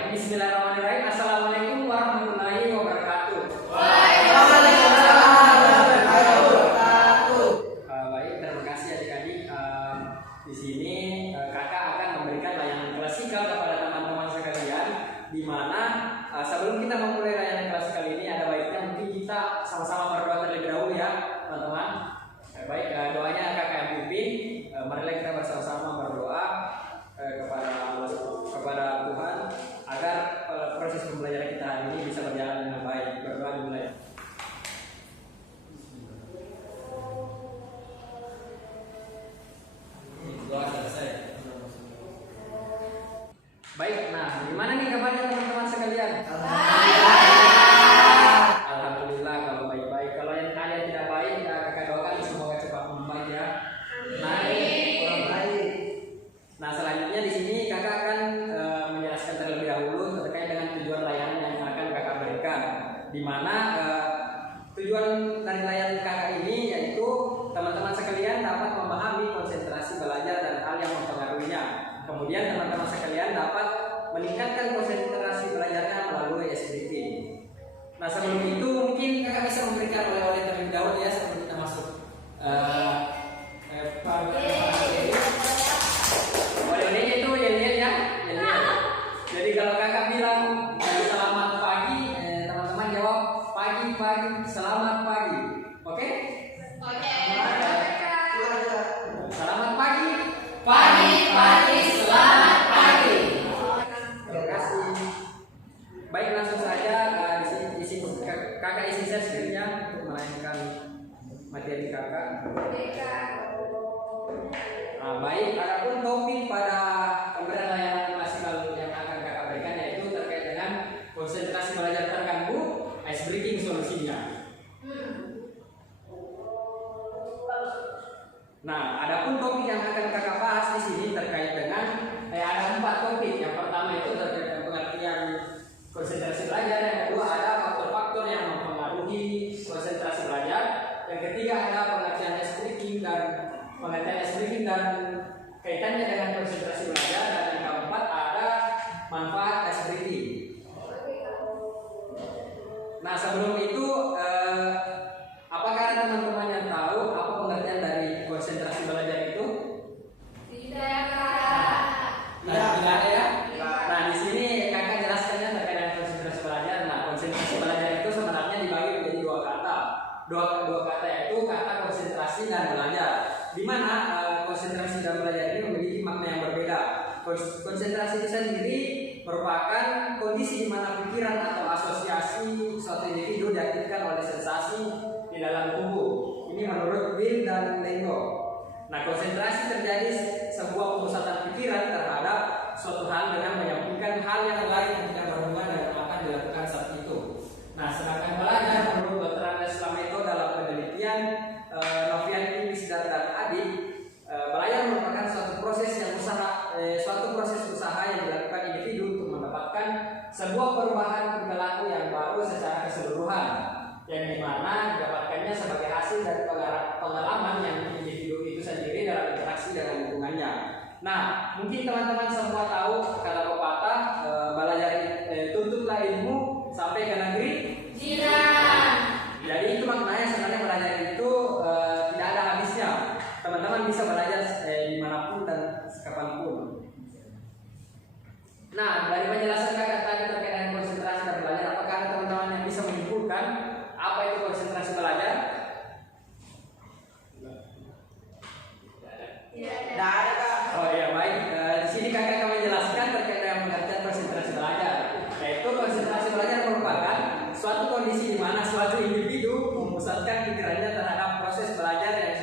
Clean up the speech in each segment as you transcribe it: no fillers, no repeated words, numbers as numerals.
Baik, bismillahirrahmanirrahim. Assalamualaikum warahmatullahi wabarakatuh. Waalaikumsalam warahmatullahi wabarakatuh. Baik, terima kasih adik-adik. Di sini kakak akan memberikan layanan klasikal kepada teman-teman sekalian. Di mana sebelum kita memulai layanan klasikal ini, ada baiknya mungkin kita sama-sama berdoa terlebih dahulu ya, teman-teman. Baik, doanya kakak yang pimpin. Marilah kita bersama-sama berdoa kepada Tuhan agar proses pembelajaran kita hari ini bisa berjalan dengan baik. Berdoa dulu ya. Doa selesai. Baik, nah gimana nih kabarnya teman-teman sekalian? Alhamdulillah kalau baik-baik. Kalau yang kalian tidak baik, kakak doakan semoga cepat membaik ya. Nah selanjutnya di sini kakak akan menjelaskan terlebih dahulu terkait dengan tujuan layanan yang akan kakak berikan. Di mana tujuan dari layanan kakak ini yaitu teman-teman sekalian dapat memahami konsentrasi belajar dan hal yang mempengaruhinya. Kemudian teman-teman sekalian dapat meningkatkan konsentrasi belajarnya melalui SBT. Nah sebelum itu mungkin kakak bisa memberikan oleh-oleh terlebih dahulu ya sebelum kita masuk. Oleh-olehnya itu yel-yel ya, yel-yel. Jadi kalau kakak bilang selamat pagi, teman-teman jawab pagi, selamat pagi. Oke? Oke. Selamat pagi. Pagi, selamat pagi. Terima kasih. Baik, langsung saja isi kakak isi saya sendirinya untuk melayangkan materi kakak. Nah, baik, adapun topik pada pemberian layanan klasikal yang akan kakak berikan yaitu terkait dengan konsentrasi belajar terganggu, ice breaking solusinya. Nah, adapun topik yang akan kakak bahas di sini terkait dengan ada 4 topik. Yang pertama itu terkait dengan pengertian konsentrasi belajar, yang kedua ada faktor-faktor yang mempengaruhi konsentrasi belajar, yang ketiga ada pengertian ice breaking dan kaitannya dengan konsentrasi belajar, dan yang keempat ada manfaat ice breaking. Nah sebelum itu apakah ada teman-teman yang tahu apa pengertian dari konsentrasi belajar itu? Tidak, Kak. Tidak ada ya? Nah di sini kakak jelaskannya terkait dengan konsentrasi belajar. Nah konsentrasi belajar itu sebenarnya dibagi menjadi 2 kata. Dua kata yaitu kata konsentrasi dan belajar. Di mana konsentrasi dan belajar ini memiliki makna yang berbeda. Konsentrasi itu sendiri merupakan kondisi di mana pikiran atau asosiasi suatu individu diaktifkan oleh sensasi di dalam tubuh. Ini menurut Will dan Lengo. Nah, konsentrasi terjadi sebuah pemusatan pikiran terhadap suatu hal dengan menyampaikan hal yang lain yang tidak berhubungan dengan apa yang dilakukan saat itu. Nah, sedangkan belajar menurut Dr. Andreas Lameto dalam penelitian Novian Imis dan Adik, belajar merupakan suatu proses usaha yang dilakukan individu untuk mendapatkan sebuah perubahan perilaku yang baru secara keseluruhan, yang dimana didapatkannya sebagai hasil dari pengalaman yang individu itu sendiri dalam interaksi dengan lingkungannya. Nah, mungkin teman-teman semua tahu kata pepatah belajar tuntutlah ilmu sampai ke negeri Jiran. Jadi itu maknanya sebenarnya belajar itu tidak ada habisnya. Teman-teman bisa belajar dimanapun dan kapanpun. Nah, dari penjelasan kakak tadi terkait dengan konsentrasi dan belajar, apakah ada teman-teman yang bisa menyimpulkan apa itu konsentrasi belajar? Tidak ada Kak. Oh iya baik. Di sini kakak akan menjelaskan terkait dengan pengertian konsentrasi belajar. Yaitu konsentrasi belajar merupakan suatu kondisi di mana suatu individu memusatkan pikirannya terhadap proses belajar yang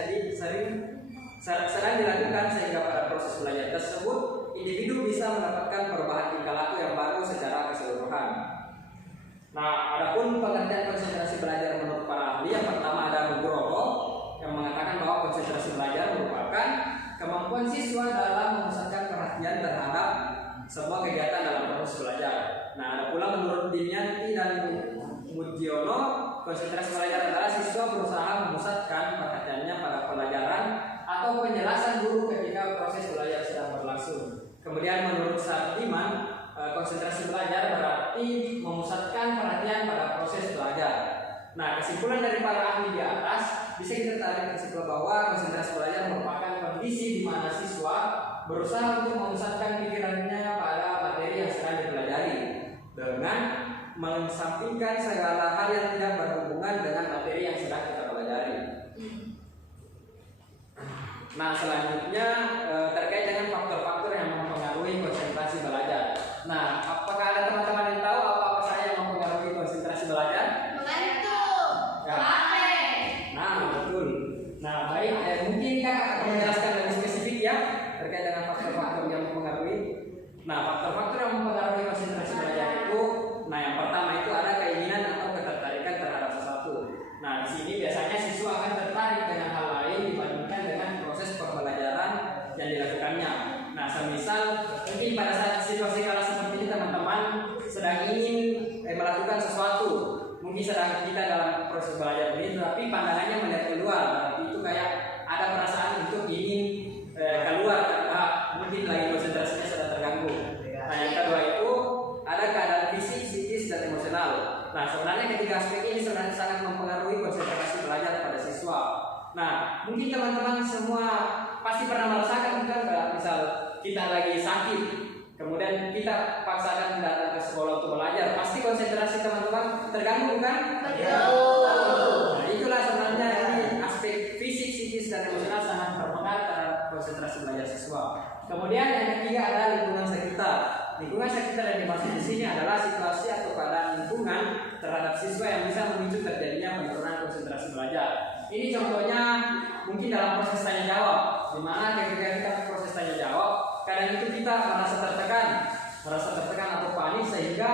sedang dilakukan, sehingga pada proses belajar tersebut individu bisa mendapatkan perubahan tingkah laku yang baru secara keseluruhan. Nah, adapun pengertian konsentrasi belajar menurut para ahli, yang pertama ada Nugroho yang mengatakan bahwa konsentrasi belajar merupakan kemampuan siswa dalam memusatkan perhatian terhadap sebuah kegiatan dalam proses belajar. Nah, ada pula menurut Dimyanti dan Mujiono, konsentrasi belajar adalah siswa berusaha memusatkan perhatiannya pada pelajaran atau penjelasan guru ketika proses belajar sedang berlangsung. Kemudian menurut Sardiman, konsentrasi belajar berarti memusatkan perhatian pada proses belajar. Nah, kesimpulan dari para ahli di atas bisa kita tarik kesimpulan bahwa konsentrasi belajar merupakan kondisi di mana siswa berusaha untuk memusatkan pikirannya pada materi yang sedang dipelajari dengan mengesampingkan segala hal yang tidak berhubungan dengan materi yang sedang kita pelajari. Nah, selanjutnya terkait dengan faktor-faktor yang mempengaruhi konsentrasi belajar. Nah, apakah ada teman-teman yang tahu apa-apa saja yang mempengaruhi konsentrasi belajar? Membantu. Ya. HP. Nah, betul. Nah, baik, mungkin Kak akan menjelaskan lebih spesifik ya terkait dengan faktor-faktor yang mempengaruhi. Nah, faktor-faktor yang mempengaruhi konsentrasi belajar itu, nah yang pertama itu ada keinginan atau ketertarikan terhadap sesuatu. Nah, di sini biasanya siswa akan tertarik dengan hal lain dibandingkan dengan proses pembelajaran yang dilakukannya. Nah, semisal mungkin pada saat situasi kala seperti ini teman-teman sedang ingin melakukan sesuatu, mungkin sedang kita dalam proses belajar ini, tetapi pandangannya melihat keluar, berarti itu kayak ada perasaan untuk ingin keluar karena mungkin lagi konsentrasinya sedang terganggu. Nah, yang kedua itu ada keadaan fisik, psikis, dan emosional. Nah, sebenarnya ketiga aspek ini sebenarnya sangat mempengaruhi konsentrasi belajar pada siswa. Nah, mungkin teman-teman semua pasti pernah merasakan bukan nggak, misal kita lagi sakit, kemudian kita paksakan datang ke sekolah untuk belajar, pasti konsentrasi teman-teman terganggu bukan? Betul. Nah, itulah sebenarnya ini aspek fisik, psikis, dan emosional sangat berpengaruh terhadap konsentrasi belajar siswa. Kemudian yang ketiga ada lingkungan sekitar. Lingkungan sekitar yang dimaksud di sini adalah situasi atau keadaan lingkungan terhadap siswa yang bisa memicu terjadinya penurunan konsentrasi belajar. Ini contohnya mungkin dalam proses tanya jawab, di mana ketika kita proses tanya jawab, kadang itu kita merasa tertekan atau panik sehingga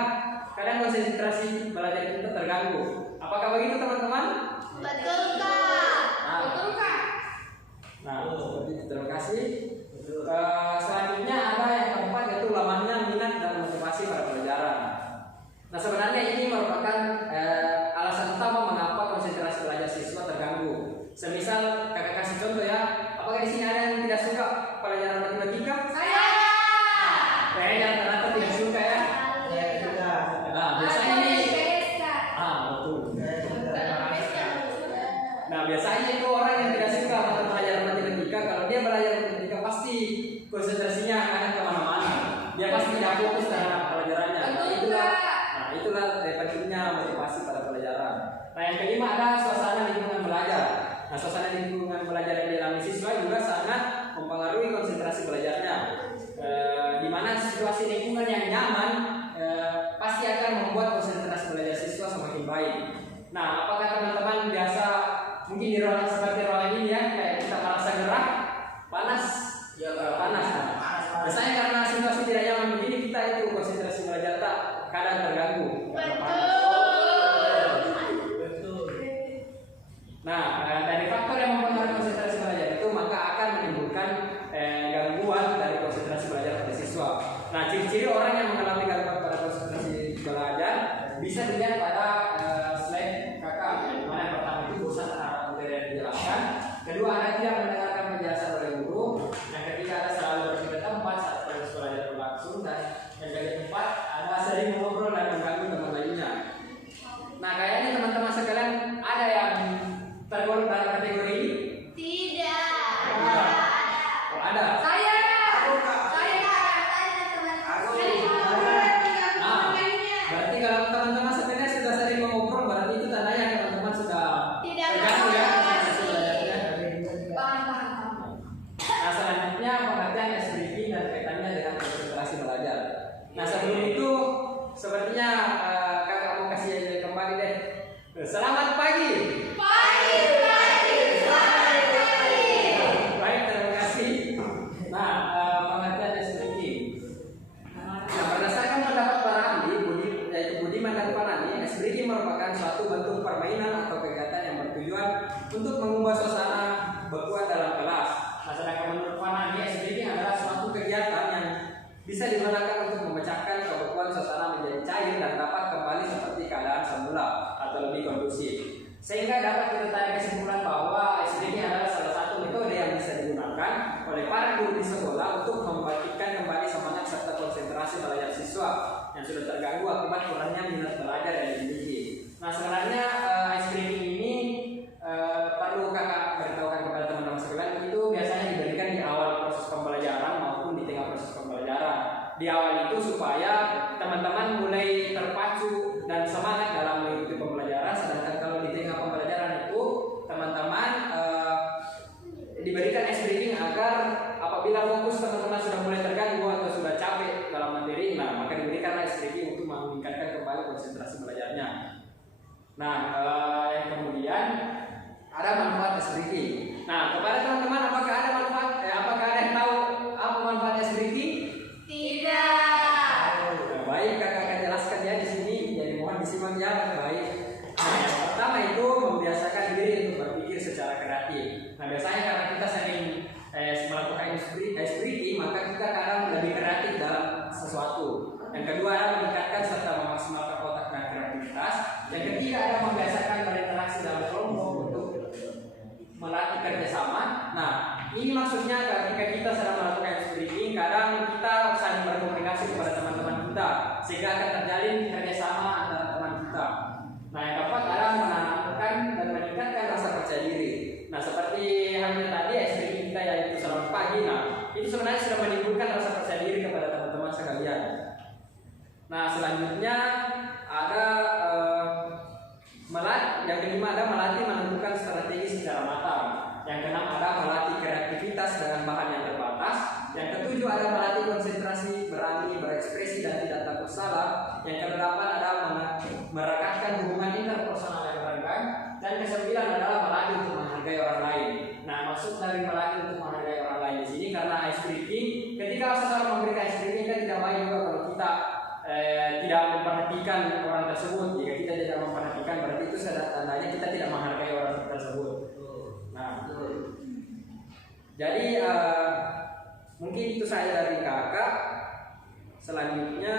kadang konsentrasi belajar kita terganggu. Apakah begitu teman-teman? Betul, Kak. Nah. Betul, Kak. Nah, seperti itu. Terima kasih. Selanjutnya ada yang keempat yaitu lamanya minat dan motivasi pada pelajaran. Nah, sebenarnya ini merupakan alasan utama mengapa konsentrasi belajar siswa terganggu. Semisal kakak kasih contoh ya, apakah di sini ada yang tidak suka pelajaran matematika? Saya. Kayaknya rata-rata tidak suka ya. Nah, biasanya ini, betul. Nah, biasanya itu orang yang tidak suka mata pelajaran matematika, kalau dia belajar matematika pasti konsentrasinya akan kemana-mana. Dia pasti tidak fokus terhadap pelajarannya. Itulah pentingnya motivasi pada pelajaran. Nah, yang kelima ada suasana lingkungan belajar. Nah, suasana lingkungan belajar yang dialami siswa juga sangat mempengaruhi konsentrasi belajarnya. Di mana situasi lingkungan yang nyaman pasti akan membuat konsentrasi belajar siswa semakin baik. Nah, apakah teman-teman biasa mungkin di ruangan seperti ruangan ini ya, kayak kita merasa gerah, panas, panas. Nah, biasanya karena situasi tidak nyaman begini, kita itu konsentrasi belajar tak kadang terganggu. Nah, dari faktor yang mempengaruhi konsentrasi belajar itu maka akan menimbulkan gangguan dari konsentrasi belajar pada siswa. Nah, ciri-ciri orang yang mengalami gangguan pada konsentrasi belajar bisa dilihat pada slide kakak. Di mana yang pertama itu bosan terhadap materi yang dijelaskan. Kedua, ada tidak mendengarkan penjelasan oleh guru. Yang ketiga, ada selalu berpindah tempat saat proses belajar berlangsung. Dan yang keempat, ada sering mengobrol dan mengganggu teman lainnya. Nah, kayaknya teman-teman sekalian ada yang tergolong dalam kategori ini? Tidak. Oh, ada. Saya. Berarti kalau teman-teman sebenarnya sudah sering mengobrol, berarti itu tandanya teman-teman sudah Tidak terganggu ya. Paham. Nah, selanjutnya pengertian SBG dan kaitannya dengan konsentrasi belajar. Nah, sebelum itu sepertinya kakak mau kasih kembali deh. Selamat pagi. Baik, terima kasih. Nah, pengertian SBG. Nah, berdasarkan pendapat para ahli, yaitu Budiman dan Panani, SBG merupakan suatu bentuk permainan atau kegiatan yang bertujuan untuk mengubah suasana bekuan dalam kelas. Nah, sedangkan menurut Panani, SBG adalah suatu kegiatan yang bisa digunakan untuk memecahkan kebekuan suasana menjadi cair dan dapat kembali seperti keadaan semula atau lebih kondusif. Sehingga dapat kita tarik kesimpulan bahwa SBG adalah salah satu metode yang bisa digunakan oleh para guru di sekolah untuk membangkitkan kembali semangat serta konsentrasi belajar siswa yang sudah terganggu akibat kurangnya minat belajar yang dimiliki. Nah sebenarnya ice breaking ini perlu kakak beritahukan kepada teman-teman sekalian, itu biasanya diberikan di awal proses pembelajaran maupun di tengah proses pembelajaran. Di awal itu supaya teman-teman mulai terpacu dan semangat dalam mengikuti pembelajaran, sedangkan kalau di tengah pembelajaran itu teman-teman diberikan ice breaking agar apabila fokus teman-teman sudah mulai terganggu atau sudah capek dalam materi, nah maka diberikan ice breaking untuk meningkatkan kembali konsentrasi belajarnya. Nah yang kemudian ada manfaat ice breaking. Nah kepada teman-teman apakah ada manfaat? Apakah ada yang tahu apa manfaat ice breaking? Tidak. Baik, kakak akan jelaskan ya di sini. Jadi mohon disimak ya baik. Nah, yang pertama itu membiasakan diri untuk berpikir secara kreatif. Nah biasanya karena kita sering melakukan ice breaking, maka kita kadang lebih kreatif dalam sesuatu. Yang kedua adalah meningkatkan serta memaksimalkan otak dan kreativitas. Yang ketiga adalah membiasakan berinteraksi dalam kelompok untuk melatih kerjasama. Nah ini maksudnya ketika kita sedang melakukan ice breaking, kadang kita saling berkomunikasi kepada teman-teman kita sehingga akan terjalin kerjasama antara teman kita. Nah yang keempat adalah menanamkan dan meningkatkan rasa percaya diri. Nah seperti halnya tadi ice breaking kita yaitu selamat pagi. Nah itu sebenarnya sudah menimbulkan rasa percaya diri kepada teman-teman sekalian. Nah selanjutnya ada yang kelima ada melatih menentukan strategi secara matang. Yang keenam ada melatih kreativitas dengan bahan yang terbatas. Yang ketujuh ada melatih konsentrasi, berani berekspresi dan tidak takut salah. Yang kedelapan ada merekatkan hubungan interpersonal yang renggang. Dan kesembilan adalah melatih untuk menghargai orang lain. Nah maksud dari melatih untuk menghargai orang lain di sini karena ice breaking, ketika seseorang memberikan ice breaking kan tidak baik juga kalau kita tidak memperhatikan orang tersebut. Jika kita tidak memperhatikan berarti itu tandanya kita tidak menghargai orang tersebut. Nah, jadi mungkin itu saja dari kakak. Selanjutnya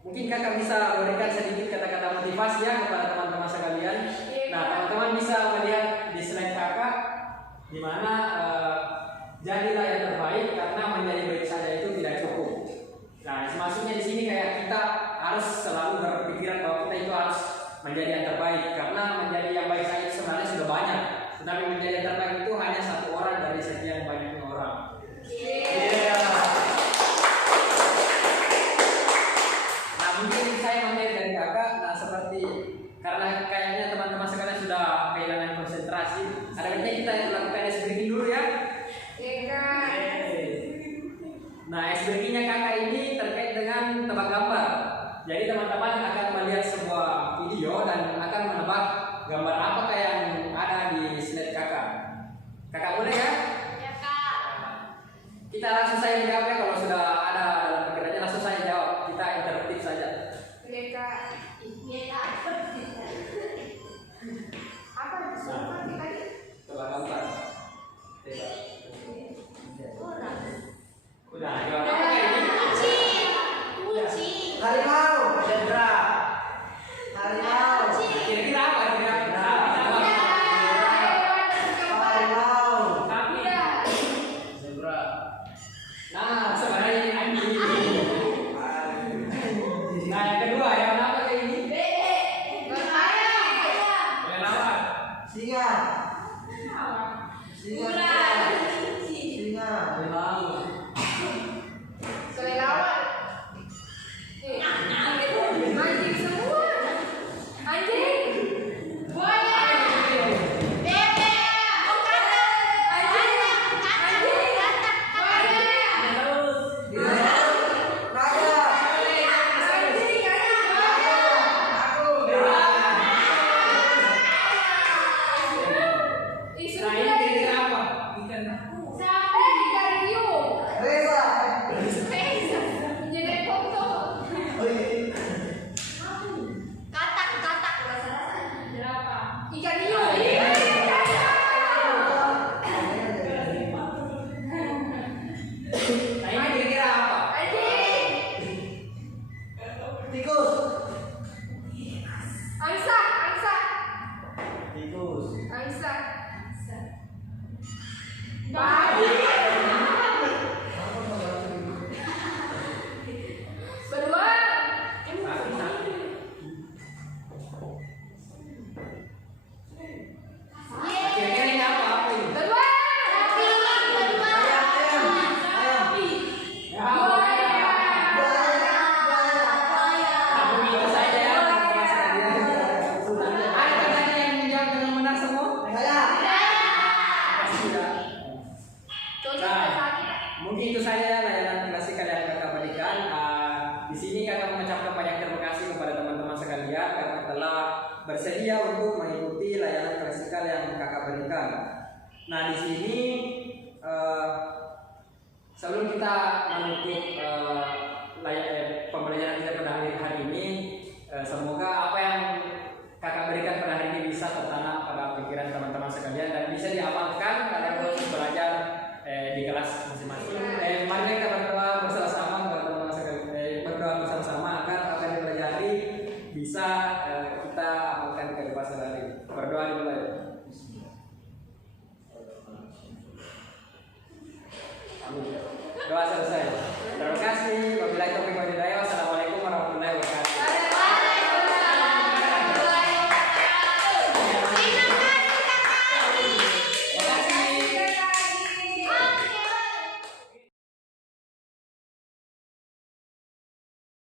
mungkin kakak bisa berikan sedikit kata-kata motivasi ya kepada teman-teman sekalian. Nah, teman-teman bisa melihat di slide kakak di mana jadilah yang terbaik karena menjadi baik saja itu tidak cukup. Nah, maksudnya di sini kayak kita harus selalu berpikiran bahwa kita itu harus menjadi yang terbaik karena menjadi yang baik saja itu sebenarnya sudah banyak, tetapi menjadi yang terbaik itu hanya satu orang dari sekian banyaknya orang. Nah mungkin saya memilih dari kakak. Nah seperti karena kayaknya teman-teman sekalian sudah kehilangan konsentrasi, ada baiknya kita yang melakukan ice breaking dulu ya. Nah ice breakingnya kakak ini terkait dengan tebak gambar. Jadi teman-teman akan melihat sebuah video dan akan menebak gambar apakah yang ada di slide kakak. Kakak boleh ya? Ya kak. Kita langsung saja jawab ya, kalau sudah ada dalam pikirannya langsung saja jawab. Kita interaktif saja. Ya kak. Ya kak. Apa tadi? Tebak gambar. Tebak. Orang. Udah, jawab apa ini? Kucing. Harimau, zebra. Harimau. Kira-kira apa? Harimau. Zebra. Nah, sebenarnya ini anjing. Nah, yang kedua yang apa kayak ini? Yang apa? Singa. Singa. Singa. Harimau. Anjing semua. Anjing. Buaya. Bebek. Anjing. Buaya. Mungkin itu saja layanan klasikal yang kakak berikan. Di sini kakak mengucapkan banyak terima kasih kepada teman-teman sekalian karena telah bersedia untuk mengikuti layanan klasikal yang kakak berikan. Nah, di sini sebelum kita menutup pembelajaran kita pada hari ini, semoga apa yang kakak berikan pada hari ini bisa tertanam pada pikiran teman-teman sekalian dan bisa diamalkan pada proses belajar di kelas masing-masing. Mari kita berdoa bersama-sama teman-teman sekalian, berdoa bersama-sama agar apa yang dipelajari bisa kita amalkan ke depan sehari. Berdoa dimulai. Amin. Doa